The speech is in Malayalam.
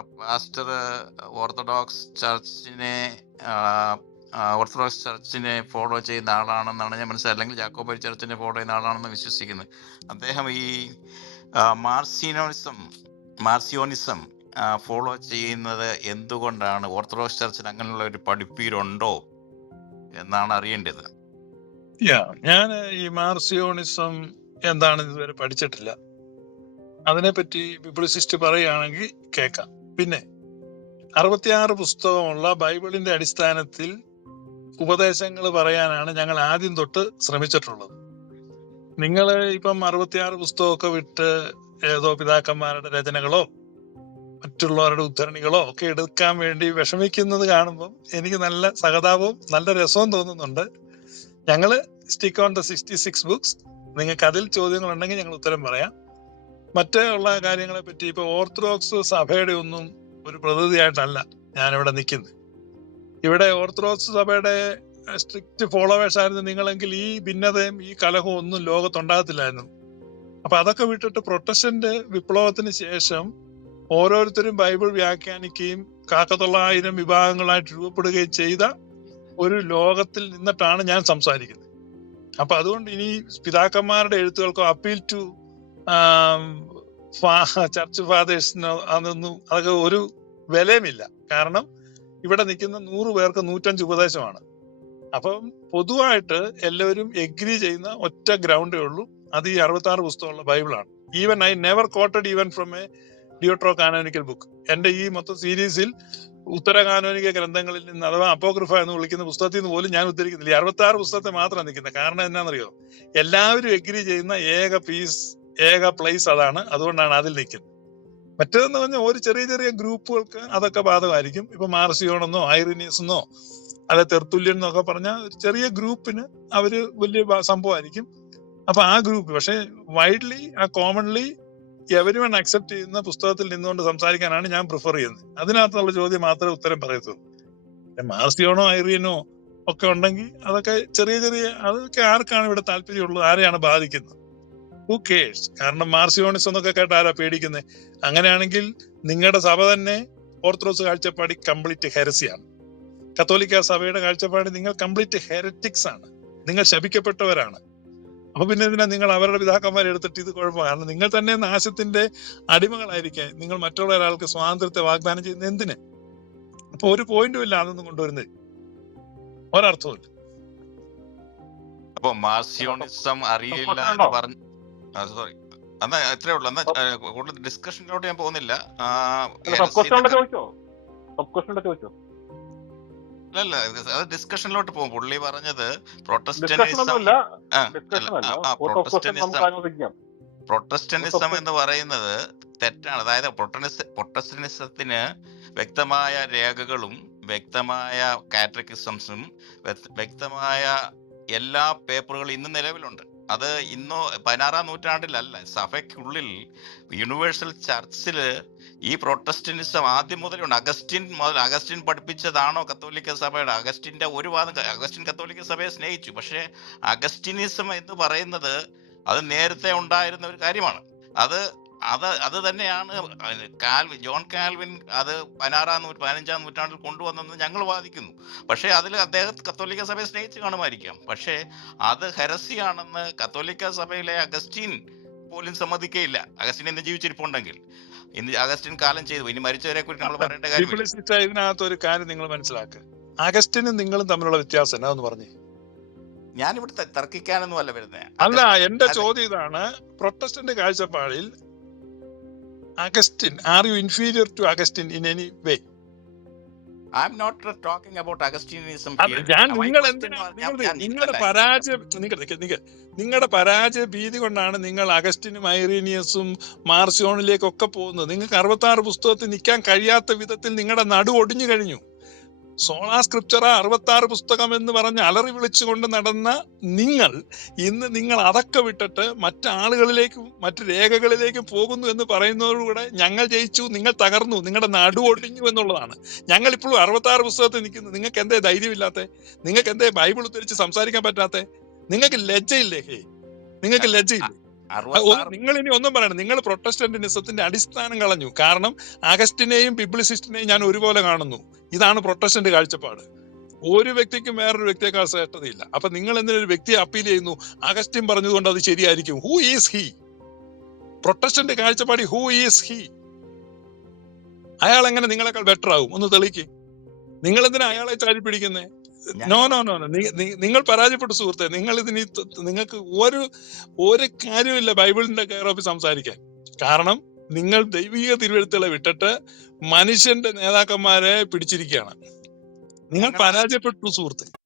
പാസ്റ്റർ ഓർത്തഡോക്സ് ചർച്ചിനെ ഓർത്തഡോക്സ് ചർച്ചിനെ ഫോളോ ചെയ്യുന്ന ആളാണെന്നാണ് ഞാൻ മനസ്സിലായത്. അല്ലെങ്കിൽ ജാക്കോബൈ ചർച്ചിനെ ഫോളോ ചെയ്യുന്ന ആളാണെന്ന് വിശ്വസിക്കുന്നത് അദ്ദേഹം ഈ മാർസിനോണിസം മാർസിയോണിസം ഫോളോ ചെയ്യുന്നത് എന്തുകൊണ്ടാണ്? ഓർത്തഡോക്സ് ചർച്ചിൽ അങ്ങനെയുള്ള ഒരു പഠിപ്പീരുണ്ടോ എന്നാണ് അറിയേണ്ടത്. ഞാൻ ഈ മാർസിയോണിസം എന്താണെന്ന് ഇതുവരെ പഠിച്ചിട്ടില്ല. അതിനെപ്പറ്റി ബിബ്ലിസിസ്റ്റ് പറയുകയാണെങ്കിൽ കേൾക്കാം. പിന്നെ അറുപത്തിയാറ് പുസ്തകമുള്ള ബൈബിളിന്റെ അടിസ്ഥാനത്തിൽ ഉപദേശങ്ങൾ പറയാനാണ് ഞങ്ങൾ ആദ്യം തൊട്ട് ശ്രമിച്ചിട്ടുള്ളത്. നിങ്ങൾ ഇപ്പം അറുപത്തിയാറ് പുസ്തകമൊക്കെ വിട്ട് ഏതോ പിതാക്കന്മാരുടെ രചനകളോ മറ്റുള്ളവരുടെ ഉദ്ധരണികളോ ഒക്കെ എടുക്കാൻ വേണ്ടി വിഷമിക്കുന്നത് കാണുമ്പോൾ എനിക്ക് നല്ല സഹതാപവും നല്ല രസവും തോന്നുന്നുണ്ട്. ഞങ്ങൾ stick on the sixty six books. നിങ്ങൾക്ക് അതിൽ ചോദ്യങ്ങൾ ഉണ്ടെങ്കിൽ ഞങ്ങൾ ഉത്തരം പറയാം. മറ്റേ ഉള്ള കാര്യങ്ങളെ പറ്റി ഇപ്പൊ ഓർത്തഡോക്സ് സഭയുടെ ഒന്നും ഒരു പ്രതിനിധിയായിട്ടല്ല ഞാനിവിടെ നിൽക്കുന്നത് ഇവിടെ ഓർത്തഡോക്സ് സഭയുടെ സ്ട്രിക്റ്റ് ഫോളോവേഴ്സ് ആയിരുന്നു നിങ്ങളെങ്കിൽ ഈ ഭിന്നതയും ഈ കലഹവും ഒന്നും ലോകത്തുണ്ടാകത്തില്ലായിരുന്നു. അപ്പൊ അതൊക്കെ വിട്ടിട്ട് പ്രൊട്ടസ്റ്റന്റ് വിപ്ലവത്തിന് ശേഷം ഓരോരുത്തരും ബൈബിൾ വ്യാഖ്യാനിക്കുകയും കാക്കത്തൊള്ളായിരം വിഭാഗങ്ങളായിട്ട് രൂപപ്പെടുകയും ചെയ്ത ഒരു ലോകത്തിൽ നിന്നിട്ടാണ് ഞാൻ സംസാരിക്കുന്നത്. അപ്പൊ അതുകൊണ്ട് ഇനി പിതാക്കന്മാരുടെ എഴുത്തുകൾക്കോ അപ്പീൽ ടു ചർച്ച് ഫാദേഴ്സ് അതൊന്നും അതൊക്കെ ഒരു വിലയുമില്ല. കാരണം ഇവിടെ നിൽക്കുന്ന നൂറ് പേർക്ക് നൂറ്റഞ്ച് ഉപദേശമാണ്. അപ്പം പൊതുവായിട്ട് എല്ലാവരും എഗ്രി ചെയ്യുന്ന ഒറ്റ ഗ്രൗണ്ടേ ഉള്ളൂ. അത് ഈ അറുപത്തി ആറ് പുസ്തകമുള്ള ബൈബിളാണ്. Even I never quoted even from a deuterocanonical book എന്റെ ഈ മൊത്തം സീരീസിൽ ഉത്തര കാനോനിക ഗ്രന്ഥങ്ങളിൽ നിന്ന് അഥവാ അപ്പോഗ്രഫ എന്ന് വിളിക്കുന്ന പുസ്തകത്തിൽ നിന്ന് പോലും ഞാൻ ഉദ്ധരിക്കുന്നില്ല. അറുപത്തി ആറ് പുസ്തകത്തെ മാത്രമാണ് നിൽക്കുന്നത്. കാരണം എന്നാണെന്നറിയോ? എല്ലാവരും എഗ്രി ചെയ്യുന്ന ഏക പീസ് ഏക പ്ലേസ് അതാണ്. അതുകൊണ്ടാണ് അതിൽ നിൽക്കുന്നത്. മറ്റേതെന്ന് പറഞ്ഞാൽ ഒരു ചെറിയ ചെറിയ ഗ്രൂപ്പുകൾക്ക് അതൊക്കെ ബാധകമായിരിക്കും. ഇപ്പൊ മാർസിയോണെന്നോ ഐറിനീസെന്നോ അല്ലെ തെർത്തുല്യൻ എന്നൊക്കെ പറഞ്ഞാൽ ഒരു ചെറിയ ഗ്രൂപ്പിന് അവർ വലിയ സംഭവമായിരിക്കും. അപ്പൊ ആ ഗ്രൂപ്പ് പക്ഷെ വൈഡ്ലി ആ കോമൺലി എവരിവൺ അക്സെപ്റ്റ് ചെയ്യുന്ന പുസ്തകത്തിൽ നിന്നുകൊണ്ട് സംസാരിക്കാനാണ് ഞാൻ പ്രിഫർ ചെയ്യുന്നത്. അതിനകത്തുള്ള ചോദ്യം മാത്രമേ ഉത്തരം പറയത്തുള്ളൂ. മാർസിയോണോ ഐറിയനോ ഒക്കെ ഉണ്ടെങ്കിൽ അതൊക്കെ ചെറിയ ചെറിയ അതൊക്കെ ആർക്കാണ് ഇവിടെ താല്പര്യമുള്ളത്? ആരെയാണ് ബാധിക്കുന്നത്? ഹു കേഴ്സ് കാരണം മാർസിയോണിസം എന്നൊക്കെ കേട്ട ആരാ പേടിക്കുന്നത് അങ്ങനെയാണെങ്കിൽ നിങ്ങളുടെ സഭ തന്നെ ഓർത്തഡോക്സ് കാഴ്ചപ്പാടി കംപ്ലീറ്റ് ഹെരസിയാണ്. കത്തോലിക്ക സഭയുടെ കാഴ്ചപ്പാട് നിങ്ങൾ കംപ്ലീറ്റ് ഹെരറ്റിക്സ് ആണ്. നിങ്ങൾ ശപിക്കപ്പെട്ടവരാണ്. അപ്പൊ പിന്നെ എന്തിനാ നിങ്ങൾ അവരുടെ പിതാക്കന്മാരെ എടുത്തിട്ട് ഇത് കുഴപ്പമാണ് കാരണം നിങ്ങൾ തന്നെ നാശത്തിന്റെ അടിമകളായിരിക്കെ. നിങ്ങൾ മറ്റുള്ള ഒരാൾക്ക് സ്വാതന്ത്ര്യത്തെ വാഗ്ദാനം ചെയ്യുന്ന എന്തിന്? അപ്പൊ ഒരു പോയിന്റും ഇല്ല അതൊന്നും കൊണ്ടുവരുന്നത് ഒരർത്ഥവും ഇല്ല അപ്പൊ മാർസിയോണിസം അറിയില്ല എന്ന്? പറഞ്ഞു സോറി എന്നാ ഇത്രേ ഉള്ളൂ. എന്നാ കൂടുതൽ ഡിസ്കഷനിലോട്ട് ഞാൻ പോകുന്നില്ല. അല്ല അത് ഡിസ്കഷനിലോട്ട് പോകും. പുള്ളി പറഞ്ഞത് പ്രൊട്ടസ്റ്റനിസം പ്രൊട്ടസ്റ്റന്റിസം പ്രൊട്ടസ്റ്റന്റിസം എന്ന് പറയുന്നത് തെറ്റാണ്. അതായത് പ്രൊട്ടസ്റ്റനിസത്തിന് പ്രൊട്ടസ്റ്റന്റിസത്തിന് വ്യക്തമായ രേഖകളും വ്യക്തമായ കാറ്ററിക്കിസംസും വ്യക്തമായ എല്ലാ പേപ്പറുകളും ഇന്ന് നിലവിലുണ്ട്. അത് ഇന്നോ പതിനാറാം നൂറ്റാണ്ടിലല്ല സഭയ്ക്കുള്ളിൽ യൂണിവേഴ്സൽ ചർച്ചിൽ ഈ പ്രൊട്ടസ്റ്റന്റിസം ആദ്യം മുതലുണ്ട്. അഗസ്റ്റിൻ മുതൽ അഗസ്റ്റിൻ പഠിപ്പിച്ചതാണോ കത്തോലിക്ക സഭയുടെ? അഗസ്റ്റിന്റെ ഒരു വാദം അഗസ്റ്റിൻ കത്തോലിക്ക സഭയെ സ്നേഹിച്ചു. പക്ഷേ അഗസ്റ്റിനിസം എന്ന് പറയുന്നത് അത് നേരത്തെ ഉണ്ടായിരുന്ന ഒരു കാര്യമാണ്. അത് അത് അത് തന്നെയാണ് കാൽവിൻ ജോൺ കാൽവിൻ അത് പതിനാറാം നൂറ്റി പതിനഞ്ചാം നൂറ്റാണ്ടിൽ കൊണ്ടുവന്നെന്ന് ഞങ്ങൾ വാദിക്കുന്നു. പക്ഷേ അതിൽ അദ്ദേഹം കത്തോലിക്ക സഭയെ സ്നേഹിച്ച് കാണുമായിരിക്കാം. പക്ഷേ അത് ഹെരസിയാണെന്ന് കത്തോലിക്ക സഭയിലെ അഗസ്റ്റീൻ പോലും സമ്മതിക്കേയില്ല. അഗസ്റ്റിൻ ഇന്ന് ജീവിച്ചിരിപ്പുണ്ടെങ്കിൽ. ഇന്ന് അഗസ്റ്റിൻ കാലം ചെയ്തു. ഇനി മരിച്ചവരെ കുറിച്ച് നമ്മൾ പറയേണ്ട കാര്യം ഇതിനകത്ത് ഒരു കാര്യം നിങ്ങൾ മനസ്സിലാക്കുക അഗസ്റ്റിനും നിങ്ങളും തമ്മിലുള്ള വ്യത്യാസം എന്നാന്ന് പറഞ്ഞു? ഞാനിവിടെ തർക്കിക്കാനൊന്നും അല്ല വരുന്നത് അല്ല. എന്റെ ചോദ്യം ഇതാണ്. പ്രൊട്ടസ്റ്റന്റ് കാഴ്ചപ്പാടിൽ Augustine are you inferior to Augustine in any way I not talking about Augustinism ഞാൻ നിങ്ങൾ നിങ്ങളുടെ പരാജയ നിങ്ങളുടെ പരാജയ ഭീതി കൊണ്ടാണ് നിങ്ങൾ അഗസ്റ്റിനും ഐറീനിയസും മാർസിയോണിലേക്കൊക്കെ പോകുന്നത്. നിങ്ങൾക്ക് അറുപത്തി ആറ് പുസ്തകത്തിൽ നിൽക്കാൻ കഴിയാത്ത വിധത്തിൽ നിങ്ങളുടെ നടു ഒടിഞ്ഞു കഴിഞ്ഞു. സോളാ സ്ക്രിപ്ചറ അറുപത്തി ആറ് പുസ്തകം എന്ന് പറഞ്ഞ് അലറി വിളിച്ചുകൊണ്ട് നടന്ന നിങ്ങൾ ഇന്ന് നിങ്ങൾ അതൊക്കെ വിട്ടിട്ട് മറ്റാളുകളിലേക്കും മറ്റു രേഖകളിലേക്കും പോകുന്നു എന്ന് പറയുന്നതോടുകൂടെ ഞങ്ങൾ ജയിച്ചു നിങ്ങൾ തകർന്നു നിങ്ങളുടെ നടു ഒടിഞ്ഞു എന്നുള്ളതാണ്. ഞങ്ങൾ ഇപ്പോഴും അറുപത്തി ആറ് പുസ്തകത്തിൽ നിൽക്കുന്നു. നിങ്ങൾക്ക് എന്തേ ധൈര്യമില്ലാത്ത? നിങ്ങൾക്ക് എന്തേ ബൈബിൾ ഉദ്ധരിച്ച് സംസാരിക്കാൻ പറ്റാത്ത? നിങ്ങൾക്ക് ലജ്ജയില്ലേ? ഹേ നിങ്ങൾക്ക് ലജ്ജയില്ല? നിങ്ങൾ ഇനി ഒന്നും പറയണം നിങ്ങൾ പ്രൊട്ടസ്റ്റന്റിനിസത്തിന്റെ അടിസ്ഥാനം കളഞ്ഞു. കാരണം അഗസ്റ്റിനെയും പിബ്ലിസിസ്റ്റിനെയും ഞാൻ ഒരുപോലെ കാണുന്നു. ഇതാണ് പ്രൊട്ടസ്റ്റന്റ് കാഴ്ചപ്പാട്. ഒരു വ്യക്തിക്കും വേറൊരു വ്യക്തിയേക്കാൾ ശ്രേഷ്ഠതയില്ല. അപ്പൊ നിങ്ങൾ എന്തിനൊരു വ്യക്തിയെ അപ്പീൽ ചെയ്യുന്നു? അഗസ്റ്റ്യം പറഞ്ഞതുകൊണ്ട് അത് ശരിയായിരിക്കും. ഹൂ ഈസ് ഹി പ്രൊട്ടസ്റ്റന്റ് കാഴ്ചപ്പാടി ഹൂ ഈസ് ഹി അയാൾ എങ്ങനെ നിങ്ങളെക്കാൾ ബെറ്റർ ആവും? ഒന്ന് തെളിക്ക് നിങ്ങൾ എന്തിനാ അയാളെ ചാരി പിടിക്കുന്നേ? നോ നോ നോ നിങ്ങൾ പരാജയപ്പെട്ടു സുഹൃത്തെ. നിങ്ങൾ ഇതിന് നിങ്ങൾക്ക് ഒരു ഒരു കാര്യമില്ല ബൈബിളിന്റെ ഓഫ് സംസാരിക്കാൻ. കാരണം നിങ്ങൾ ദൈവിക തിരുവഴുത്തുകളെ വിട്ടിട്ട് മനുഷ്യന്റെ നേതാക്കന്മാരെ പിടിച്ചിരിക്കുകയാണ്. നിങ്ങൾ പരാജയപ്പെട്ടു സുഹൃത്തെ.